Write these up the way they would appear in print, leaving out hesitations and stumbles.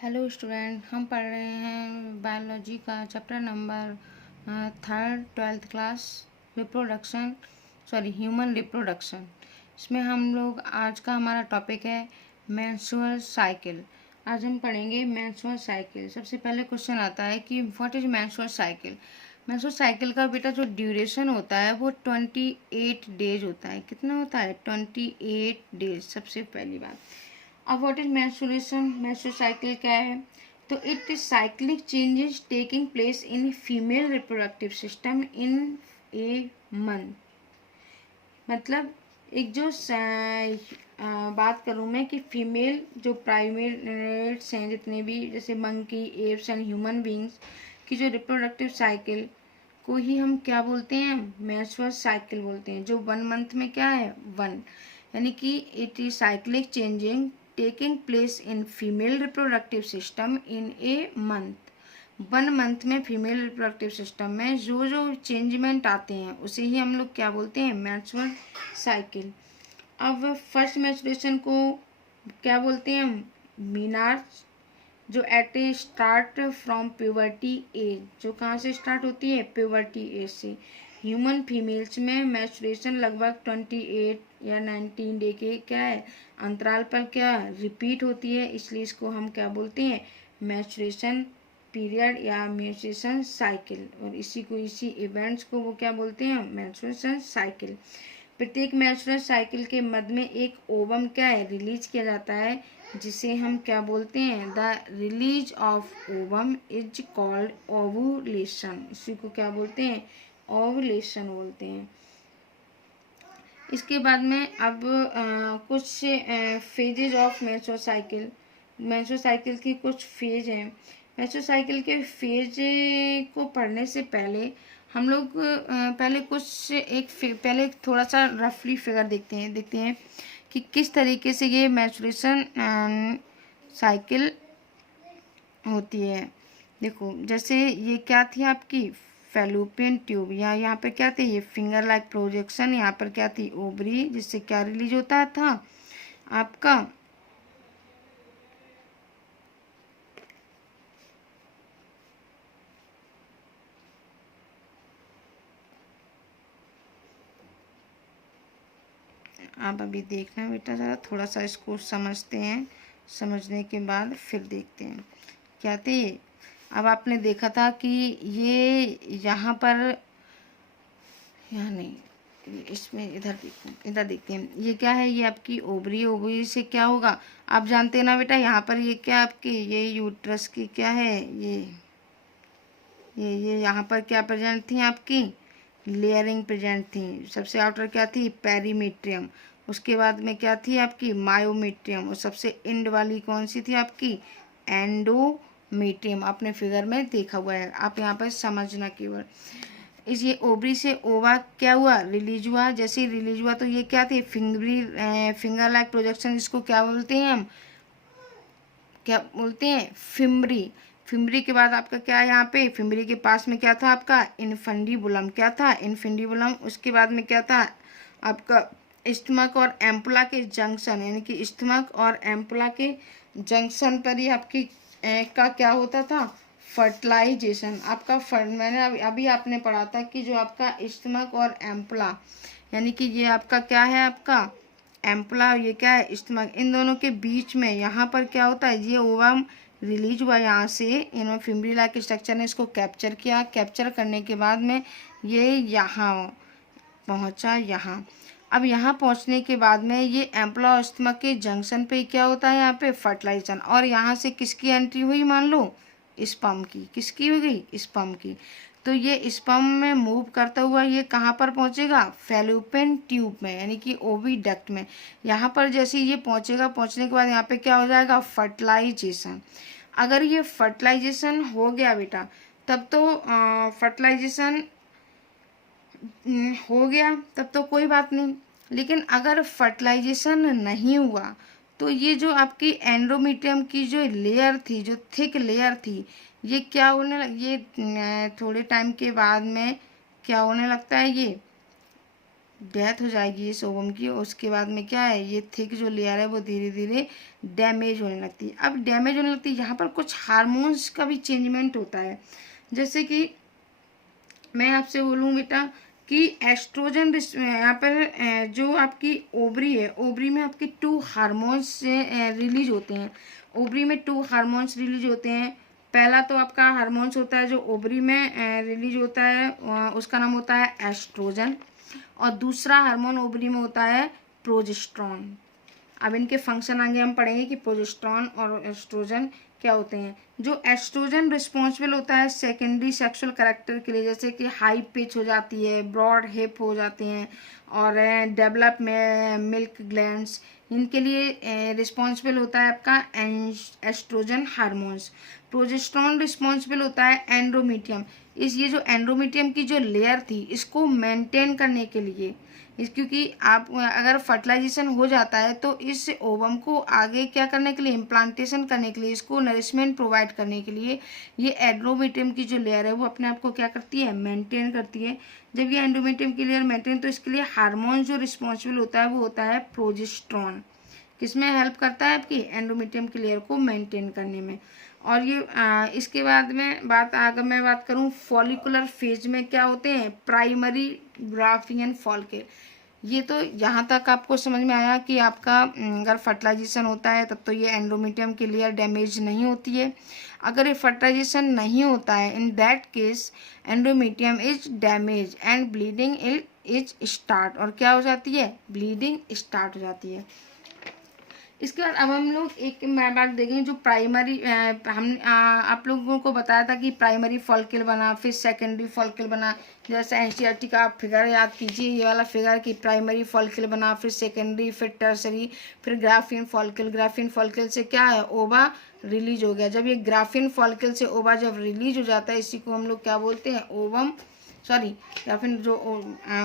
Hello student, हम पढ़ रहे हैं बायोलॉजी का chapter number 3rd 12th class human reproduction. इसमें हम लोग आज का हमारा टॉपिक है मेंस्ट्रुअल साइकिल। आज हम पढ़ेंगे मेंस्ट्रुअल साइकिल। सबसे पहले क्वेश्चन आता है कि what is menstrual cycle. Menstrual cycle का बेटा जो ड्यूरेशन होता है वो 28 डेज होता है। कितना होता है? 28 डेज। सबसे पहली बात, अब what is menstruation, menstrual cycle क्या है? तो it is cyclic changes taking place in female reproductive system in a month. मतलब एक जो बात करूँ मैं कि फीमेल जो प्राइमेट्स हैं, जितने भी जैसे monkey, apps and human beings की जो रिप्रोडक्टिव साइकिल को ही हम क्या बोलते हैं? मेंस्ट्रुअल साइकिल बोलते हैं। जो 1 मंथ में क्या है? 1, यानी कि it is cyclic changing taking place in female reproductive system in a month. 1 month में फीमेल रिप्रोडक्टिव सिस्टम में जो जो चेंजमेंट आते हैं उसे ही हम लोग क्या बोलते हैं? Menstrual cycle. अब फर्स्ट मेंस्ट्रुएशन को क्या बोलते हैं? मीनार्च, जो at a start from puberty age, जो कहाँ से स्टार्ट होती है? प्यूबर्टी एज से। ह्यूमन फीमेल्स में मेंस्ट्रुएशन लगभग 28 या 19 डे के क्या है अंतराल पर क्या रिपीट होती है, इसलिए इसको हम क्या बोलते हैं? मेंस्ट्रुएशन पीरियड या मेंस्ट्रुएशन साइकिल। और इसी इवेंट्स को वो क्या बोलते हैं? Menstruation cycle. प्रत्येक मेंस्ट्रुअल साइकिल के मध्य में एक ओवम क्या है? रिलीज किया जाता है, जिसे हम क्या बोलते हैं? The release of ovum is called ovulation. इसी को क्या बोलते हैं? ओवुलेशन बोलते हैं। इसके बाद में अब कुछ phases of menstrual cycle. Menstrual cycle की कुछ फेज हैं। मेंस्ट्रुअल साइकिल के फेज को पढ़ने से पहले हम लोग पहले पहले थोड़ा सा रफली फिगर देखते हैं कि किस तरीके से ये मेंस्ट्रुएशन साइकिल होती है। देखो, जैसे ये क्या थी आपकी? Fallopian tube. यहाँ पे क्या थी? ये फिंगर लाइक प्रोजेक्शन। यहाँ पर क्या थी? ओवरी, जिससे क्या रिलीज होता था आपका आप अभी देखना बेटा, ज़रा थोड़ा सा इसको समझते हैं, समझने के बाद फिर देखते हैं क्या थे। अब आपने देखा था कि ये यहाँ पर, यहाँ नहीं, इसमें इधर देखते हैं ये क्या है? ये आपकी ओवरी। ओवरी से क्या होगा आप जानते हैं ना बेटा? यहाँ पर ये क्या आपकी, ये यूट्रस की क्या है? ये यहाँ पर क्या प्रेजेंट थी आपकी? लेयरिंग प्रेजेंट थी। सबसे आउटर क्या थी? पेरीमेट्रियम। उसके बाद में क्या थी आपकी? मायोमेट्रियम। और सबसे एंड वाली कौन सी थी आपकी? एंडोमेट्रियम। आपने फिगर में देखा हुआ है, आप यहाँ पर समझना केवल। इस ये ओवरी से ओवा क्या हुआ? रिलीज हुआ। जैसे रिलीज हुआ तो ये क्या थी? Finger like projection. इसको क्या बोलते हैं हम? क्या बोलते हैं? फिम्बरी। फिम्बरी के बाद आपका क्या है? यहाँ पे फिम्बरी के पास में क्या था आपका? इनफंडीबुलम। क्या था? इनफंडीबुलम। उसके बाद में क्या था आपका? स्टमक और एम्पुला के जंक्शन, यानी कि स्टमक और एम्पुला के जंक्शन पर ही आपकी का क्या होता था? फर्टिलाइजेशन। आपका मैंने अभी आपने पढ़ा था कि जो आपका स्टमक और एम्पुला, यानी कि ये आपका क्या है? आपका एम्पुला, ये क्या है? स्टमक। इन दोनों के बीच में यहाँ पर क्या होता है? ये ओवम रिलीज हुआ यहाँ से, इन्होंने फिम्बरी लाइक स्ट्रक्चर ने इसको कैप्चर किया। कैप्चर करने के बाद में ये यहाँ पहुँचा, यहाँ। अब यहाँ पहुँचने के बाद में ये एम्पुला और स्टमक के जंक्शन पे क्या होता है? यहाँ पे फर्टिलाइजेशन। और यहाँ से किसकी एंट्री हुई? मान लो स्पर्म की। किसकी हो गई? स्पर्म की। तो ये स्पर्म में मूव करता हुआ ये कहाँ पर पहुँचेगा? फैलोपियन ट्यूब में, यानी कि ओविडक्ट में। यहाँ पर जैसे ये पहुँचेगा, पहुँचने के बाद यहाँ पे क्या हो जाएगा? फर्टिलाइजेशन। अगर ये फर्टिलाइजेशन हो गया बेटा, तब तो फर्टिलाइजेशन हो गया तब तो कोई बात नहीं। लेकिन अगर फर्टिलाइजेशन नहीं हुआ तो ये जो आपकी एंडोमेट्रियम की जो लेयर थी, जो थिक लेयर थी, ये क्या होने लग, ये थोड़े टाइम के बाद में क्या होने लगता है? ये डेथ हो जाएगी इस ओवम की, और उसके बाद में क्या है, ये थिक जो लेयर है वो धीरे धीरे डैमेज होने लगती है। अब डैमेज होने लगती है, यहाँ पर कुछ हार्मोन्स का भी चेंजमेंट होता है। जैसे कि मैं आपसे बोलूँ बेटा कि एस्ट्रोजन यहाँ पर जो आपकी ओवरी है, ओवरी में आपके 2 हार्मोन्स रिलीज होते हैं। ओवरी में 2 हार्मोन्स रिलीज होते हैं। पहला तो आपका हार्मोन्स होता है जो ओवरी में रिलीज होता है, उसका नाम होता है एस्ट्रोजन, और दूसरा हार्मोन ओवरी में होता है प्रोजेस्टेरॉन। अब इनके फंक्शन आगे हम पढ़ेंगे कि प्रोजेस्टेरॉन और एस्ट्रोजन क्या होते हैं। जो एस्ट्रोजन रिस्पॉन्सिबल होता है सेकेंडरी सेक्सुअल कैरेक्टर के लिए, जैसे कि हाई पिच हो जाती है, ब्रॉड हिप हो जाती हैं, और डेवलप में मिल्क ग्लैंड्स, इनके लिए रिस्पॉन्सिबल होता है आपका एस्ट्रोजन हार्मोन्स। प्रोजेस्टेरॉन रिस्पॉन्सिबल होता है एंड्रोमीटियम। ये जो एंड्रोमीटियम की जो लेयर थी इसको मेंटेन करने के लिए, क्योंकि आप अगर फर्टिलाइजेशन हो जाता है तो इस ओवम को आगे क्या करने के लिए, इम्प्लांटेशन करने के लिए, इसको नरिशमेंट प्रोवाइड करने के लिए ये एंडोमेट्रियम की जो लेयर है वो अपने आप को क्या करती है, मेंटेन करती है। जब ये एंडोमेट्रियम की लेयर मेंटेन, तो इसके लिए हार्मोन जो रिस्पॉन्सिबल होता है वो होता है प्रोजेस्टेरॉन। किसमें हेल्प करता है, आपकी एंडोमेट्रियम की लेयर को मेंटेन करने में। और ये इसके बाद में अगर मैं बात करूँ फॉलिकुलर फेज में क्या होते हैं, प्राइमरी ग्राफ्टिंग एंड फॉलिकल। ये तो यहाँ तक आपको समझ में आया कि आपका अगर फर्टिलाइजेशन होता है तब तो ये एंडोमेट्रियम की लेयर डैमेज नहीं होती है। अगर ये फर्टिलाइजेशन नहीं होता है, in that case endometrium is damage and bleeding is start, और क्या हो जाती है, ब्लीडिंग स्टार्ट हो जाती है। इसके बाद अब हम लोग एक बात देखेंगे जो प्राइमरी, आप लोगों को बताया था कि प्राइमरी फॉलिकल बना, फिर सेकेंडरी फॉलिकल बना। जैसे एनसीईआरटी का आप फिगर याद कीजिए, ये वाला फिगर कि प्राइमरी फॉलिकल बना, फिर सेकेंडरी, फिर टर्सरी, फिर ग्राफिन फॉलिकल। ग्राफिन फॉलिकल से क्या है, ओवा रिलीज हो गया। जब ये ग्राफिन फॉलिकल से ओवा जब रिलीज हो जाता है, इसी को हम लोग क्या बोलते हैं, ओवम, सॉरी, या फिर जो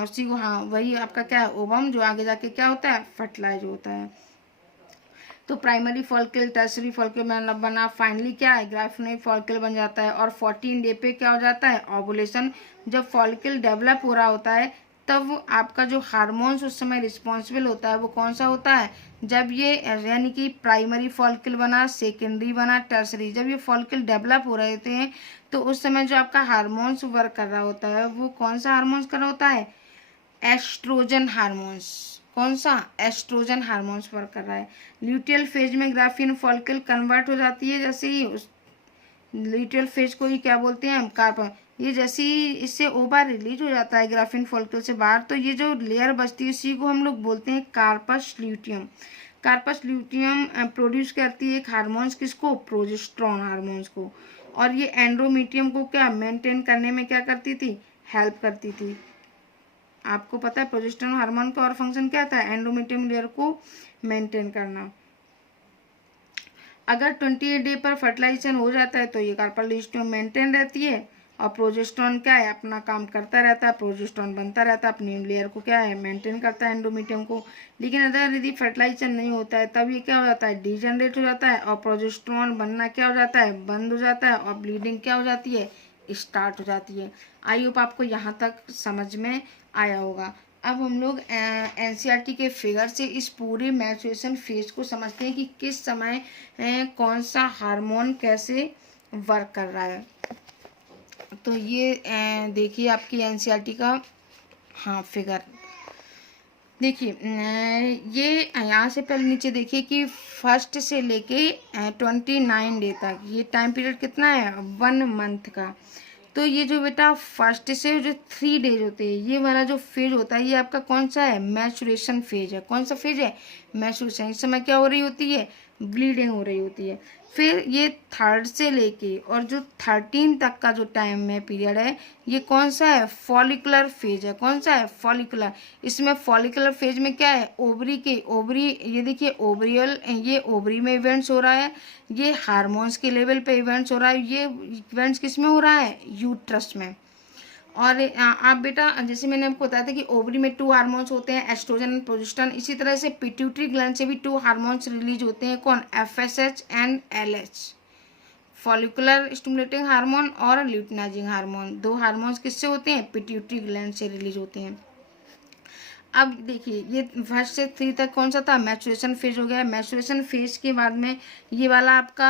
उसी को, हाँ वही आपका क्या है, ओवम, जो आगे जाके क्या होता है, फर्टिलाइज होता है। तो प्राइमरी फॉलिकल, टर्सरी फॉलिकल बना, फाइनली क्या है, ग्राफिन फॉलिकल बन जाता है। और 14 डे पे क्या हो जाता है, ओवुलेशन। जब फॉलिकल डेवलप हो रहा होता है तब आपका जो हार्मोन्स उस समय रिस्पॉन्सिबल होता है वो कौन सा होता है, जब ये यानी कि प्राइमरी फॉलिकल बना, सेकेंडरी बना, टर्सरी, जब ये फॉलिकल डेवलप हो रहे होते हैं तो उस समय जो आपका हार्मोन्स वर्क कर रहा होता है वो कौन सा हार्मोन्स कर रहा होता है, एस्ट्रोजन हार्मोन्स। कौन सा, एस्ट्रोजन हार्मोन्स वर्क कर रहा है। ल्यूटियल फेज में ग्राफिन फॉलिकल कन्वर्ट हो जाती है, जैसे ही उस ल्यूटियल फेज को ही क्या बोलते हैं हम, कार्पन। ये जैसे ही इससे ओवर रिलीज हो जाता है ग्राफिन फॉलिकल से बाहर, तो ये जो लेयर बचती है इसी को हम लोग बोलते हैं corpus luteum. Corpus luteum produce करती है एक हार्मोन्स, किसको, प्रोजेस्टेरॉन हार्मोन्स को। और ये एंड्रोमीटियम को क्या मेंटेन करने में क्या करती थी, हेल्प करती थी। आपको पता है प्रोजेस्टेरॉन हार्मोन का और फंक्शन क्या था, एंडोमेट्रियम लेयर को मेंटेन करना। अगर 28 डे पर फर्टिलाइजेशन हो जाता है तो ये कार्पल ल्यूटियम मेंटेन रहती है, और प्रोजेस्टेरॉन क्या है, अपना काम करता रहता है, प्रोजेस्टेरॉन बनता रहता है, अपनी लेयर को क्या है, मेंटेन करता है एंडोमेट्रियम को। लेकिन अगर यदि फर्टिलाइजेशन नहीं होता है तब ये क्या हो जाता है, डिजनरेट हो जाता है, और प्रोजेस्टेरॉन बनना क्या हो जाता है, बंद हो जाता है, और ब्लीडिंग क्या हो जाती है, स्टार्ट हो जाती है। आई होप आपको यहाँ तक समझ में आया होगा। अब हम लोग एनसीईआरटी के फिगर से इस पूरे मैच्योरेशन फेज को समझते हैं कि किस समय कौन सा हार्मोन कैसे वर्क कर रहा है। तो ये देखिए आपकी एनसीईआरटी का, हाँ फिगर देखिए, ये यहाँ से पहले नीचे देखिए कि फर्स्ट से लेके 29 डे तक ये टाइम पीरियड कितना है, 1 मंथ का। तो ये जो बेटा फर्स्ट से जो 3 डेज होते हैं, ये वाला जो फेज होता है ये आपका कौन सा है, मैचुरेशन फेज है। कौन सा फेज है, मैचुरेशन। इस समय क्या हो रही होती है, ब्लीडिंग हो रही होती है। फिर ये 3rd से लेके और जो 13 तक का जो टाइम में पीरियड है ये कौन सा है, फॉलिकुलर फेज है। कौन सा है, फॉलिकुलर। इसमें फॉलिकुलर फेज में क्या है, ओवरी, ये देखिए ओवरियल, ये ओवरी में इवेंट्स हो रहा है, ये हार्मोन्स के लेवल पे इवेंट्स हो रहा है, ये इवेंट्स किस में हो रहा है, यूट्रस में। और आप बेटा जैसे मैंने आपको बताया था कि ओवरी में 2 हार्मोन्स होते हैं, एस्ट्रोजन एंड प्रोजेस्टेरॉन। इसी तरह से पिट्यूटरी ग्लैंड से भी 2 हार्मोन्स रिलीज होते हैं, कौन, FSH and LH, follicular stimulating hormone और ल्यूटिनाइजिंग हार्मोन। 2 हार्मोन्स किससे होते हैं, पिट्यूटरी ग्लैंड से रिलीज होते हैं। अब देखिए ये फर्स्ट से 3 तक कौन सा था, मैचुरेशन फेज हो गया। मैचुरेशन फेज के बाद में ये वाला आपका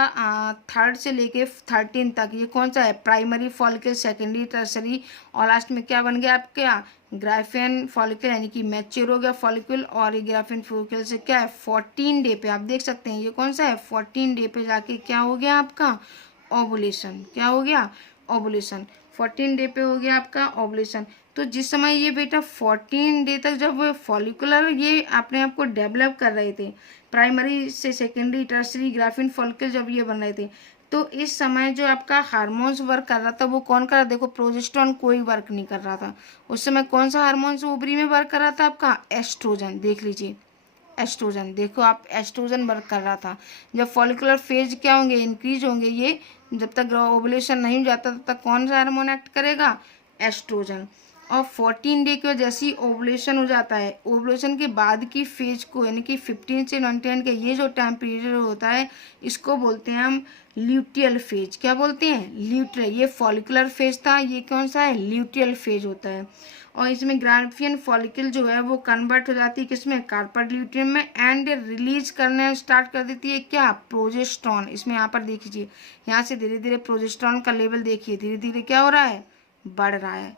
3rd से लेके 13 तक ये कौन सा है, प्राइमरी फॉलिकल, सेकेंडरी, टर्सरी, और लास्ट में क्या बन गया आपका, ग्राफियन फॉलिकल, यानी कि मैच्योर हो गया फॉलिकल। और ये ग्राफियन फॉलिकल से क्या है 14 डे पे आप देख सकते हैं ये कौन सा है, 14 डे पे जाके क्या हो गया आपका ओवुलेशन। क्या हो गया, ओवुलेशन। 14 डे पे हो गया आपका ओवुलेशन। तो जिस समय ये बेटा 14 डे तक जब फॉलिकुलर ये अपने आप को डेवलप कर रहे थे, प्राइमरी से सेकेंडरी, टर्सरी, ग्राफिन फॉलिकल जब ये बन रहे थे, तो इस समय जो आपका हार्मोन्स वर्क कर रहा था वो कौन कर रहा था, देखो प्रोजेस्टेरोन कोई वर्क नहीं कर रहा था उस समय। कौन सा हार्मोन्स ओवरी में वर्क कर रहा था आपका, एस्ट्रोजन। देख लीजिए एस्ट्रोजन, देखो आप एस्ट्रोजन वर्क कर रहा था। जब फॉलिकुलर फेज क्या होंगे, इंक्रीज होंगे, ये जब तक ओवुलेशन नहीं हो जाता तब तक कौन सा हार्मोन एक्ट करेगा, एस्ट्रोजन। और 14 डे के जैसे ही ओवुलेशन हो जाता है, ओवुलेशन के बाद की फेज को यानी कि 15 से 19 के ये जो टाइम पीरियड होता है इसको बोलते हैं हम ल्यूटियल फेज। क्या बोलते हैं, ल्यूटियल। ये फॉलिकुलर फेज था, ये कौन सा है, ल्यूटियल फेज होता है। और इसमें ग्राफियन फॉलिकल जो है वो कन्वर्ट हो जाती है किसमें, कार्पेट ल्यूटियम में, एंड रिलीज करने स्टार्ट कर देती है क्या, प्रोजेस्टेरोन। इसमें यहाँ पर देख लीजिए, यहाँ से धीरे धीरे प्रोजेस्टेरोन का लेवल देखिए धीरे धीरे क्या हो रहा है, बढ़ रहा है।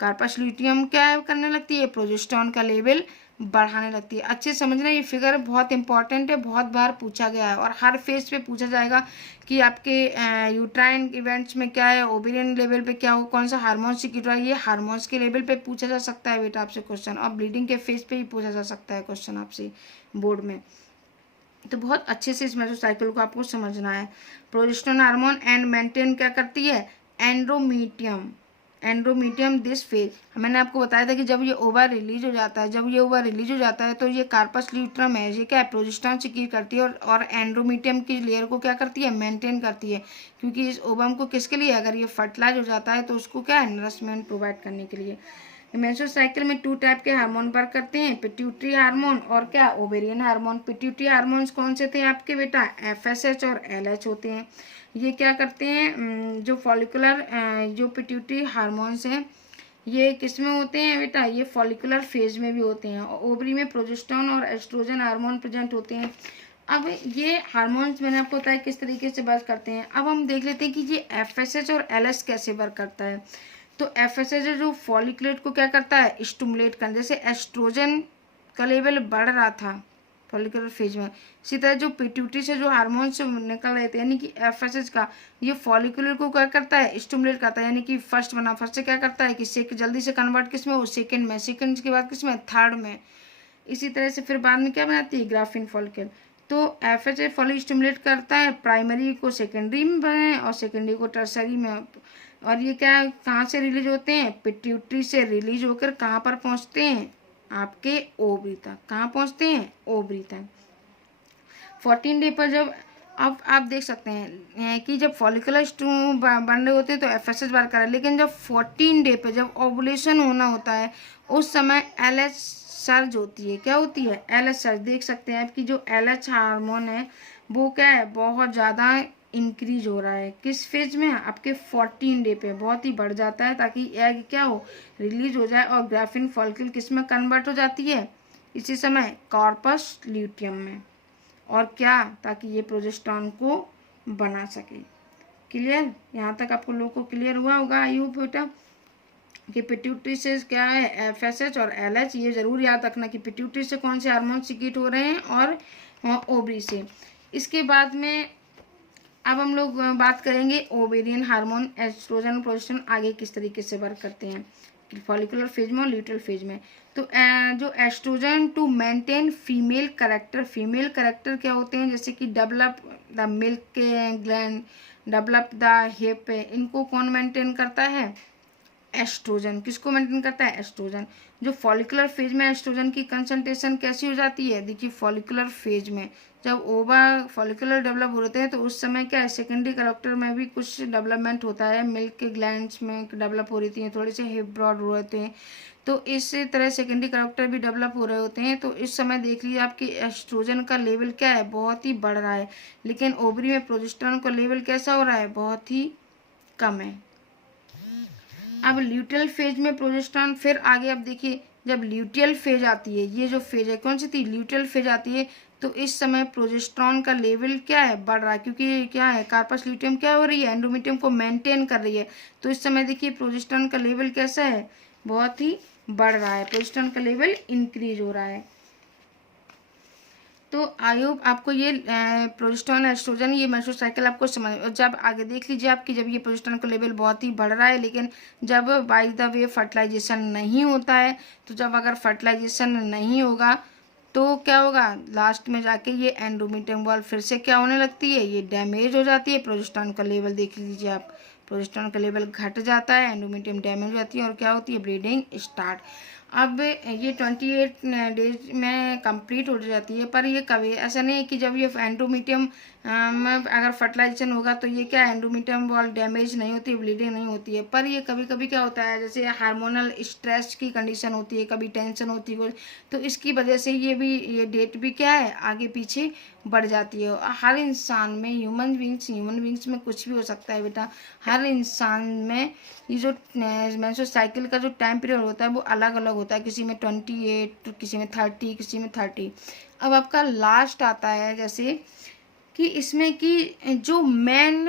कार्पस ल्यूटियम क्या है करने लगती है, प्रोजेस्टेरोन का लेवल बढ़ाने लगती है। अच्छे समझना, ये फिगर बहुत इंपॉर्टेंट है, बहुत बार पूछा गया है और हर फेज पे पूछा जाएगा कि आपके यूट्राइन इवेंट्स में क्या है, ओवेरियन लेवल पे क्या हो, कौन सा हार्मोन सीक्रेट हो, ये हार्मोन्स के लेवल पे पूछा जा सकता है बेटा आपसे क्वेश्चन, और ब्लीडिंग के फेज पे ही पूछा जा सकता है क्वेश्चन आपसे बोर्ड में। तो बहुत अच्छे से इस मेसोसाइकिल को आपको समझना है। प्रोजेस्टेरोन हार्मोन एंड मेंटेन क्या करती है, एंड्रोमीटियम। एंड्रोमीटियम दिस फेज, मैंने आपको बताया था कि जब ये ओवा रिलीज हो जाता है, जब ये ओवा रिलीज हो जाता है तो ये कार्पस ल्यूट्रम है, ये क्या है, प्रोजेस्टेरोन सीक्रेट करती है और एंड्रोमीटियम की लेयर को क्या करती है, मेंटेन करती है। क्योंकि इस ओवम को किसके लिए, अगर ये फर्टिलाइज हो जाता है तो उसको क्या है, नरिशमेंट प्रोवाइड करने के लिए। मेंस्ट्रुअल में 2 टाइप के हार्मोन वर्क करते हैं, पिट्यूटरी हार्मोन और क्या, ओवेरियन हार्मोन। पिट्यूटरी हार्मोन्स कौन से थे आपके बेटा, FSH और LH होते हैं। ये क्या करते हैं, जो फॉलिकुलर जो पिट्यूटरी हार्मोन्स हैं ये किस में होते हैं बेटा, ये फॉलिकुलर फेज में भी होते हैं। और ओवरी में प्रोजेस्टेरोन और एस्ट्रोजन हार्मोन प्रेजेंट होते हैं। अब ये हार्मोन्स मैंने आपको बताया किस तरीके से वर्क करते हैं। अब हम देख लेते हैं कि ये FSH और LH कैसे वर्क करता है। तो FSH जो फॉलिकुलेट को क्या करता है, स्टिमुलेट कर, जैसे एस्ट्रोजन का लेवल बढ़ रहा था फॉलिकुलर फेज में, इसी तरह जो पिट्यूटरी से जो हार्मोन्स निकल रहे थे यानी कि FSH का, ये फॉलिकुलर को क्या करता है, स्टिमुलेट करता है। यानी कि फर्स्ट से क्या करता है कि जल्दी से कन्वर्ट किस में हो, सेकेंड में, सेकेंड के बाद किस में, थर्ड में। इसी तरह से फिर बाद में क्या बनाती है, ग्राफिन फॉलिकल। तो FSH फॉलिक स्टिमुलेट करता है प्राइमरी को सेकेंडरी में बने और सेकेंडरी को टर्सरी में। और ये क्या कहाँ से रिलीज होते हैं, पिट्यूटरी से रिलीज होकर कहाँ पर पहुँचते हैं, आपके ओवरी तक। कहाँ पहुँचते हैं, ओवरी तक। 14 डे पर जब अब आप देख सकते हैं कि जब फॉलिकुलर बन रहे होते हैं तो FSH बार कर रहा है, लेकिन जब 14 डे पे जब ओवुलेशन होना होता है उस समय LH सर्ज होती है। क्या होती है, LH सर्ज। देख सकते हैं आपकी जो LH हार्मोन है वो क्या है, बहुत ज़्यादा इंक्रीज हो रहा है। किस फेज में, आपके 14 डे पे बहुत ही बढ़ जाता है ताकि एग क्या हो, रिलीज हो जाए और ग्राफिन फॉलिकल किस में कन्वर्ट हो जाती है, इसी समय कॉर्पस ल्यूटियम में। और क्या, ताकि ये प्रोजेस्टेरोन को बना सके। क्लियर, यहाँ तक आपको लोगों को क्लियर हुआ होगा आई होप बेटा कि पिट्यूटरी से क्या है, FSH और LH। ये जरूर याद रखना कि पिट्यूटरी से कौन से हार्मोन सीक्रेट हो रहे हैं और ओवरी से। इसके बाद में अब हम लोग बात करेंगे ओवेरियन हार्मोन, एस्ट्रोजन और प्रोजेस्टेरोन आगे किस तरीके से वर्क करते हैं फॉलिकुलर फेज में और ल्यूटियल फेज में। तो जो estrogen to maintain female character क्या होते हैं, जैसे कि develop the milk gland, develop the hip, इनको कौन मेंटेन करता है, एस्ट्रोजन। किसको मेंटेन करता है, एस्ट्रोजन। जो फॉलिकुलर फेज में एस्ट्रोजन की कंसंट्रेशन कैसी हो जाती है, देखिए फॉलिकुलर फेज में जब ओवा फॉलिकुलर डेवलप होते हैं तो उस समय क्या है, सेकेंडरी करेक्टर में भी कुछ डेवलपमेंट होता है, मिल्क के ग्लैंड्स में डेवलप हो रही थी, थोड़े से हिप ब्रॉड हो रहे थे, तो इस तरह सेकेंडरी करेक्टर भी डेवलप हो रहे होते हैं। तो इस समय देख लीजिए आपकी एस्ट्रोजन का लेवल क्या है, बहुत ही बढ़ रहा है, लेकिन ओवरी में प्रोजेस्टेरोन का लेवल कैसा हो रहा है, बहुत ही कम है। अब ल्यूटियल फेज में प्रोजेस्टेरोन, फिर आगे अब देखिए जब ल्यूटियल फेज आती है, ये जो फेज है कौन सी थी, ल्यूटियल फेज आती है, तो इस समय प्रोजेस्टेरॉन का लेवल क्या है, बढ़ रहा है, क्योंकि क्या है कार्पस ल्यूटियम क्या हो रही है, एंडोमेट्रियम को मेंटेन कर रही है। तो इस समय देखिए प्रोजेस्टेरॉन का लेवल कैसा है, बहुत ही बढ़ रहा है, प्रोजेस्टेरॉन का लेवल इंक्रीज हो रहा है। तो आई होप आपको ये प्रोजेस्टेरॉन एस्ट्रोजन ये मेंस्ट्रुअल साइकिल आपको समझ, और जब आगे देख लीजिए आपकी, जब ये प्रोजेस्टेरॉन का लेवल बहुत ही बढ़ रहा है, लेकिन जब बाय द वे फर्टिलाइजेशन नहीं होता है, तो जब अगर फर्टिलाइजेशन नहीं होगा तो क्या होगा, लास्ट में जाके ये एंडोमेट्रियम वॉल फिर से क्या होने लगती है, ये डैमेज हो जाती है। प्रोजेस्टेरॉन का लेवल देख लीजिए आप, प्रोजेस्टेरॉन का लेवल घट जाता है, एंडोमेट्रियम डैमेज हो जाती है, और क्या होती है, ब्रीडिंग स्टार्ट। अब ये 28 डेज में कंप्लीट हो जाती है, पर ये कभी ऐसा नहीं है कि जब ये एंडोमेट्रियम में अगर फर्टिलाइजेशन होगा तो ये क्या एंडोमेट्रियम वॉल डैमेज नहीं होती, ब्लीडिंग नहीं होती है। पर ये कभी कभी क्या होता है, जैसे हार्मोनल स्ट्रेस की कंडीशन होती है, कभी टेंशन होती है, तो इसकी वजह से ये डेट भी क्या है आगे पीछे बढ़ जाती है। हर इंसान में, ह्यूमन बींग्स में कुछ भी हो सकता है बेटा, हर इंसान में ये जो मेंस्ट्रुअल साइकिल का जो टाइम पीरियड होता है वो अलग अलग होता है, किसी में 28, किसी में 30, किसी में 30। अब आपका लास्ट आता है जैसे कि इसमें कि जो मेन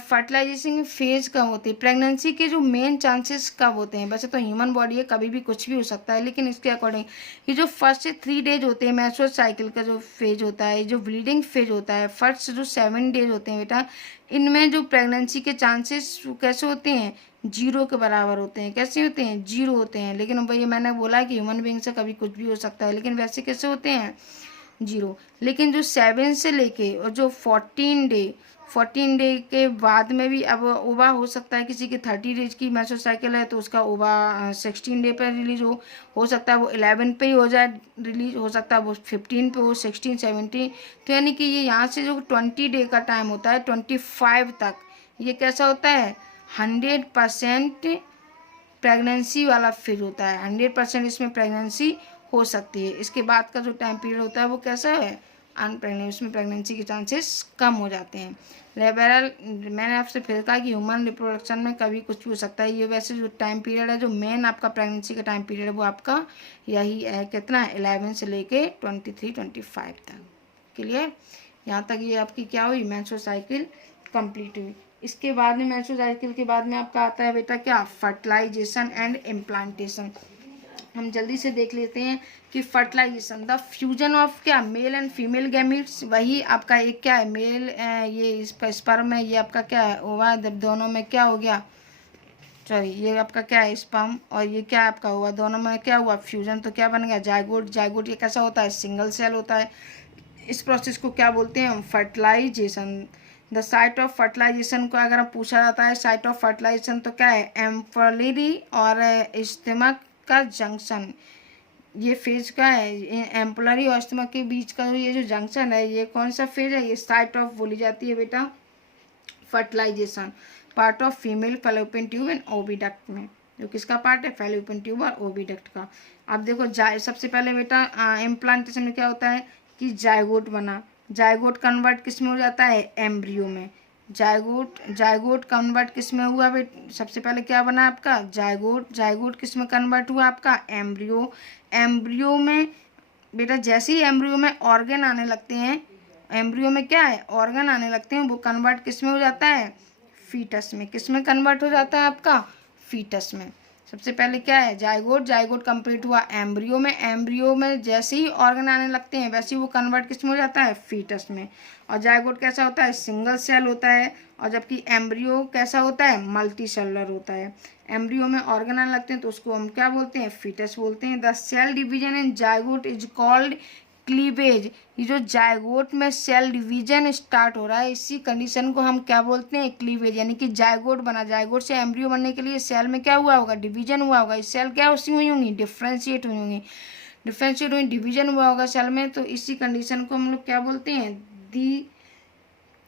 फर्टिलाइजेशन फेज कब होती है, प्रेगनेंसी के जो मेन चांसेस कब होते हैं। वैसे तो ह्यूमन बॉडी है, कभी भी कुछ भी हो सकता है, लेकिन इसके अकॉर्डिंग ये जो फर्स्ट 3 डेज होते हैं मेंस्ट्रुअल साइकिल का जो फेज होता है, जो ब्लीडिंग फेज होता है, फर्स्ट जो 7 डेज होते हैं बेटा, इनमें जो प्रेगनेंसी के चांसेस कैसे होते हैं, 0 के बराबर होते हैं। कैसे होते हैं, 0 होते हैं। लेकिन भैया मैंने बोला कि ह्यूमन बीइंग से कभी कुछ भी हो सकता है, लेकिन वैसे कैसे होते हैं, 0। लेकिन जो 7 से लेके और जो 14 डे के बाद में भी अब ओवा हो सकता है, किसी की 30 डेज की मेंस्ट्रुअल साइकिल है तो उसका ओवा 16 डे पर रिलीज हो सकता है, वो 11 पे ही हो जाए रिलीज, हो सकता है वो 15 पे हो, 16, 17। तो यानी कि ये यहाँ से जो 20 डे का टाइम होता है 25 तक, ये कैसा होता है, 100% प्रेगनेंसी वाला फेज होता है। 100% इसमें प्रेगनेंसी हो सकती है। इसके बाद का जो टाइम पीरियड होता है वो कैसा है, अनप्रेगनेंट, उसमें प्रेगनेंसी के चांसेस कम हो जाते हैं। बहरहाल मैंने आपसे फिर कहा कि ह्यूमन रिप्रोडक्शन में कभी कुछ भी हो सकता है। ये वैसे जो टाइम पीरियड है, जो मेन आपका प्रेगनेंसी का टाइम पीरियड है, वो आपका यही है, कितना 11 से लेके 23, 25 तक। क्लियर, यहाँ तक ये आपकी क्या हुई, मेंस्ट्रुअल साइकिल कंप्लीट हुई। इसके बाद में मेंस्ट्रुअल साइकिल के बाद में आपका आता है बेटा क्या, फर्टिलाइजेशन एंड इम्प्लांटेशन। हम जल्दी से देख लेते हैं कि फर्टिलाइजेशन, द फ्यूजन ऑफ क्या, मेल एंड फीमेल गैमीट्स, वही आपका एक क्या है, मेल ये स्पर्म है, ये आपका क्या है, ओवा, दोनों में क्या हो गया, सॉरी ये आपका क्या है, स्पर्म, और ये क्या आपका हुआ, दोनों में क्या हुआ, फ्यूजन, तो क्या बन गया, जायगोट। जायगोट ये कैसा होता है, सिंगल सेल होता है। इस प्रोसेस को क्या बोलते हैं हम, fertilization. The site of fertilization को अगर पूछा जाता है, साइट ऑफ फर्टिलाइजेशन तो क्या है, एम्पलरी और स्टमक का जंक्शन, ये फेज का है, एम्पलरी और स्टमक के बीच का ये जो जंक्शन है, ये कौन सा फेज है, ये साइट ऑफ बोली जाती है बेटा fertilization. Part of female fallopian tube and oviduct में, जो किसका पार्ट है, फैलोपियन ट्यूब और ओविडक्ट का। अब देखो सबसे पहले बेटा इम्प्लांटेशन में क्या होता है कि जायगोट बना, जायगोट कन्वर्ट किस में हो जाता है, एम्ब्रियो में। जायगोट कन्वर्ट किस में हुआ बेटा, सबसे पहले क्या बना आपका, जायगोट किस में कन्वर्ट हुआ आपका, एम्ब्रियो। एम्ब्रियो में बेटा जैसे ही एम्ब्रियो में ऑर्गन आने लगते हैं, एम्ब्रियो में क्या है, ऑर्गन आने लगते हैं, वो कन्वर्ट किस में हो जाता है, फीटस में। किस में कन्वर्ट हो जाता है आपका, फीटस में। सबसे पहले क्या है, जायगोट कंप्लीट हुआ एम्ब्रियो में, एम्ब्रियो में जैसे ही ऑर्गन आने लगते हैं वैसे ही वो कन्वर्ट किस में हो जाता है, फीटस में। और जायगोट कैसा होता है, सिंगल सेल होता है, और जबकि एम्ब्रियो कैसा होता है, मल्टी सेलुलर होता है। एम्ब्रियो में ऑर्गन आने लगते हैं तो उसको हम क्या बोलते हैं, फीटस बोलते हैं। The cell division in zygote is called cleavage. ये जो जायगोट में सेल डिवीजन स्टार्ट हो रहा है, इसी कंडीशन को हम क्या बोलते हैं, क्लीवेज। यानी कि जायगोट बना, जायगोट से एम्ब्रियो बनने के लिए सेल में क्या हुआ होगा, डिवीजन हुआ होगा। इस सेल क्या उसी हुई होंगी, डिफ्रेंशिएट हुई होंगी, डिवीजन हुआ होगा सेल में। तो इसी कंडीशन को हम लोग क्या बोलते हैं,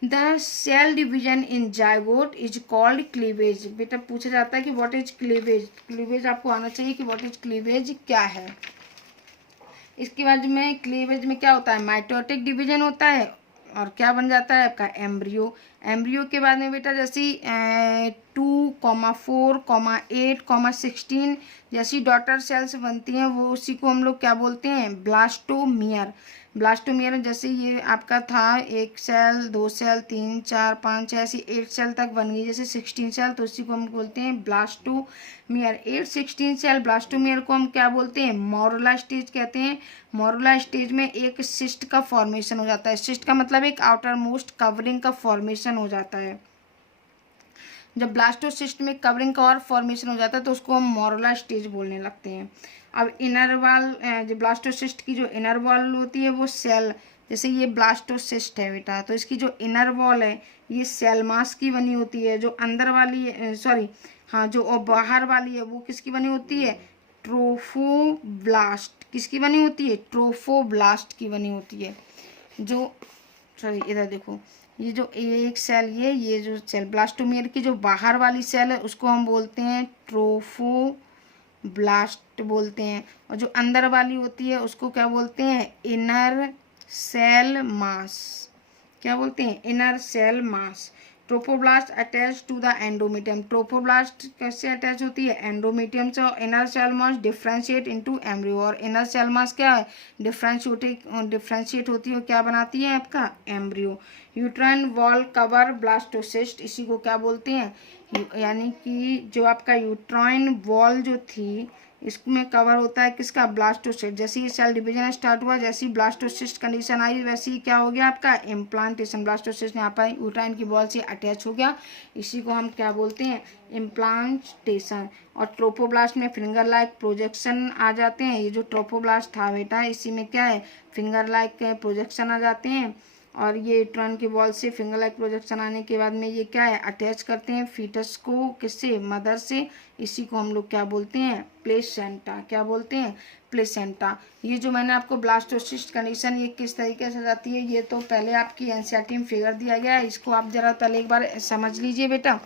the cell division in zygote is called cleavage. बेटा पूछा जाता है कि व्हाट इज क्लीवेज, क्लीवेज आपको आना चाहिए कि व्हाट इज क्लीवेज क्या है। इसके बाद में क्लीवेज में क्या होता है, माइटोटिक डिवीजन होता है, और क्या बन जाता है आपका एम्ब्रियो। एम्ब्रियो के बाद में बेटा जैसी 2,4,8,16 जैसी डॉटर सेल्स बनती हैं वो उसी को हम लोग क्या बोलते हैं ब्लास्टोमियर। ब्लास्टोमियर जैसे ये आपका था 1 सेल 2 सेल 3 4 5 ऐसी 8 सेल तक बन गई जैसे 16 सेल, तो उसी को हम बोलते हैं ब्लास्टोमियर। 8-16 सेल ब्लास्टोमियर को हम क्या बोलते हैं मोरुला स्टेज कहते हैं। मोरुला स्टेज में एक सिस्ट का फॉर्मेशन हो जाता है। सिस्ट का मतलब एक आउटर मोस्ट कवरिंग का फॉर्मेशन हो जाता है। जब ब्लास्टोसिस्ट में कवरिंग का और फॉर्मेशन हो जाता है तो उसको हम मोरुला स्टेज बोलने लगते हैं। अब इनर वॉल जो ब्लास्टोसिस्ट की जो इनर वॉल होती है वो सेल, जैसे ये ब्लास्टोसिस्ट है बेटा तो इसकी जो इनर वॉल है ये सेल मास की बनी होती है। जो अंदर वाली जो बाहर वाली है वो किसकी बनी होती है ट्रोफोब्लास्ट। किसकी बनी होती है ट्रोफोब्लास्ट की बनी होती है। जो इधर देखो ये जो एक सेल ये जो सेल ब्लास्टोमियर की जो बाहर वाली सेल है उसको हम बोलते हैं ट्रोफोब्लास्ट बोलते हैं, और जो अंदर वाली होती है उसको क्या बोलते हैं इनर सेल मास। क्या बोलते हैं inner cell mass. Trophoblast attach to the endometrium. Trophoblast कैसे अटैच होती है एंडोमीटियम से। और inner cell mass differentiate into embryo. और इनर सेल मास क्या है डिफ्रेंशिएट होती है और क्या बनाती है आपका embryo. Uterine wall cover blastocyst, इसी को क्या बोलते हैं यानी कि जो आपका यूट्राइन वॉल जो थी इसमें कवर होता है किसका ब्लास्टोसिस्ट। जैसे ही सेल डिवीजन स्टार्ट हुआ जैसी ब्लास्टोसिस्ट कंडीशन आई वैसे ही क्या हो गया आपका इम्प्लांटेशन। ब्लास्टोसिस्ट यहाँ पर यूट्राइन की वॉल से अटैच हो गया, इसी को हम क्या बोलते हैं इम्प्लांटेशन। और ट्रोफोब्लास्ट में फिंगर लाइक प्रोजेक्शन आ जाते हैं। ये जो ट्रोफोब्लास्ट था बेटा इसी में क्या है फिंगर लाइक प्रोजेक्शन आ जाते हैं। और ये यूट्राइन की वॉल से फिंगर लाइक प्रोजेक्शन आने के बाद में ये क्या है अटैच करते हैं फीटस को किससे मदर से। इसी को हम लोग क्या बोलते हैं प्लेसेंटा। क्या बोलते हैं प्लेसेंटा। ये जो मैंने आपको ब्लास्टोसिस्ट कंडीशन ये किस तरीके से जाती है ये तो पहले आपकी एनसीईआरटी में फिगर दिया गया है, इसको आप जरा पहले एक बार समझ लीजिए बेटा।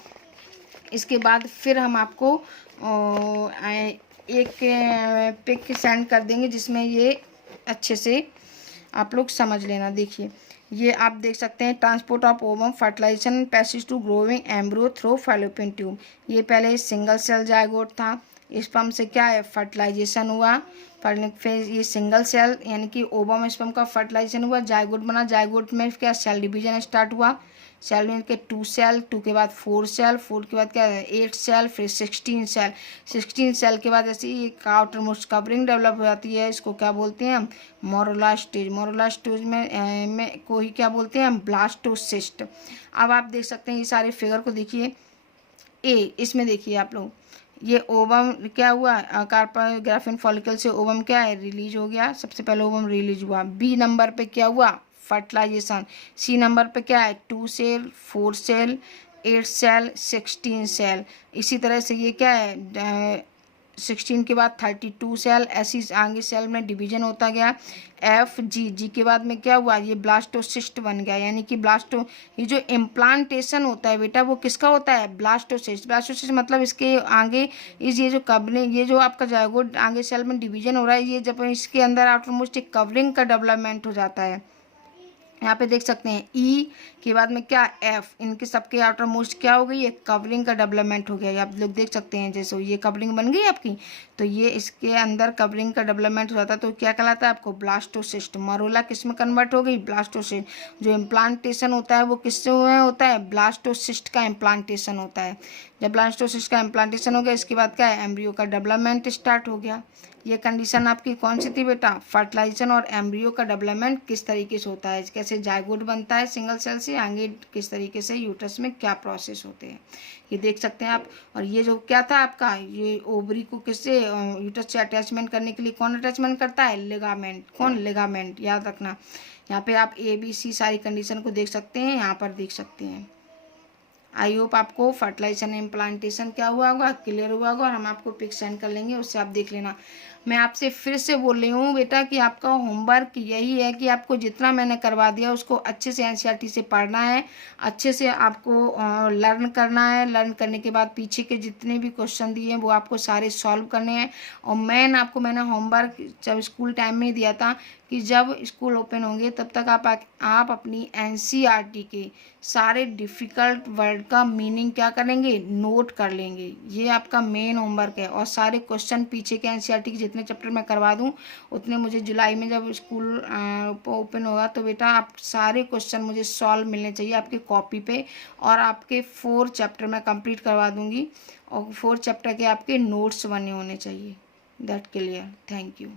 इसके बाद फिर हम आपको एक पिक सेंड कर देंगे जिसमें ये अच्छे से आप लोग समझ लेना। देखिए ये आप देख सकते हैं transport of ovum fertilization passage to growing embryo through fallopian tube. ये पहले सिंगल सेल जायगोट था, स्पर्म से क्या है फर्टिलाइजेशन हुआ, फिर ये सिंगल सेल यानी कि ओवम स्पर्म का फर्टिलाइजेशन हुआ, जायगोट बना, जायगोट में क्या सेल डिवीजन स्टार्ट हुआ। सेल में के 2 सेल, 2 के बाद 4 सेल, 4 के बाद क्या है 8 सेल, फिर 16 सेल, 16 सेल के बाद ऐसे एक आउटर मोस्ट कवरिंग डेवलप हो जाती है। इसको क्या बोलते हैं हम मोरुला स्टेज। मोरुला स्टेज में को ही क्या बोलते हैं हम ब्लास्टोसिस्ट। अब आप देख सकते हैं ये सारे फिगर को देखिए। इसमें देखिए आप लोग ये ओवम क्या हुआ कार्पा ग्राफिन फॉलिकल से ओवम क्या है रिलीज हो गया। सबसे पहले ओवम रिलीज हुआ। बी नंबर पे क्या हुआ फर्टिलाइजेशन। सी नंबर पे क्या है 2 सेल 4 सेल 8 सेल 16 सेल। इसी तरह से ये क्या है 16 के बाद 32 सेल, ऐसी आगे सेल में डिवीजन होता गया। जी के बाद में क्या हुआ ये ब्लास्टोसिस्ट बन गया। यानी कि ये जो इम्प्लांटेशन होता है बेटा वो किसका होता है ब्लास्टोसिस्ट। ब्लास्टोसिस्ट मतलब इसके आगे ये जो कवरिंग ये जो आपका जायगोट आगे सेल में डिवीजन हो रहा है ये जब इसके अंदर आउटरमोस्ट एक कवरिंग का डेवलपमेंट हो जाता है। यहाँ पे देख सकते हैं ई के बाद में क्या एफ, इनके सबके आउटर मोस्ट क्या हो गई है कवरिंग का डेवलपमेंट हो गया। आप लोग देख सकते हैं जैसे ये कवरिंग बन गई आपकी तो ये इसके अंदर कवरिंग का डेवलपमेंट हो जाता है तो क्या कहलाता है आपको ब्लास्टोसिस्ट। मरोला किस में कन्वर्ट हो गई ब्लास्टोसिस्ट। जो इम्प्लांटेशन होता है वो किससे होता है ब्लास्टोसिस्ट का इम्प्लांटेशन होता है। जब ब्लास्टोसिस्ट का इम्प्लांटेशन हो गया इसके बाद क्या है एम्ब्रियो का डेवलपमेंट स्टार्ट हो गया। ये कंडीशन आपकी कौन सी थी बेटा फर्टिलाइजेशन और एम्ब्रियो का डेवलपमेंट किस तरीके से होता है, कैसे जायगोट बनता है सिंगल सेल से, आगे किस तरीके से यूट्रस में क्या प्रोसेस होते हैं ये देख सकते हैं आप। और ये जो क्या था आपका ये ओवरी को किससे यूट्रस से अटैचमेंट करने के लिए कौन अटैचमेंट करता है लिगामेंट। कौन लिगामेंट याद रखना। यहाँ पे आप ABC सारी कंडीशन को देख सकते हैं यहाँ पर देख सकते हैं। आई होप आपको फर्टिलाइजेशन इम्प्लांटेशन क्या हुआ होगा क्लियर हुआ होगा और हम आपको पिक सेंड कर लेंगे उससे आप देख लेना। मैं आपसे फिर से बोल रही हूँ बेटा कि आपका होमवर्क यही है कि आपको जितना मैंने करवा दिया उसको अच्छे से एनसीईआरटी से पढ़ना है, अच्छे से आपको लर्न करना है। लर्न करने के बाद पीछे के जितने भी क्वेश्चन दिए हैं वो आपको सारे सॉल्व करने हैं। और मैंने होमवर्क जब स्कूल टाइम में दिया था कि जब स्कूल ओपन होंगे तब तक आप अपनी एनसीईआरटी के सारे डिफ़िकल्ट वर्ड का मीनिंग क्या करेंगे, नोट कर लेंगे। ये आपका मेन होमवर्क है। और सारे क्वेश्चन पीछे के एनसीईआरटी के जितने चैप्टर मैं करवा दूँ उतने मुझे जुलाई में जब स्कूल ओपन होगा तो बेटा आप सारे क्वेश्चन मुझे सॉल्व मिलने चाहिए आपके कॉपी पे। और आपके 4 चैप्टर मैं कंप्लीट करवा दूँगी और 4 चैप्टर के आपके नोट्स बने होने चाहिए। That clear. Thank you.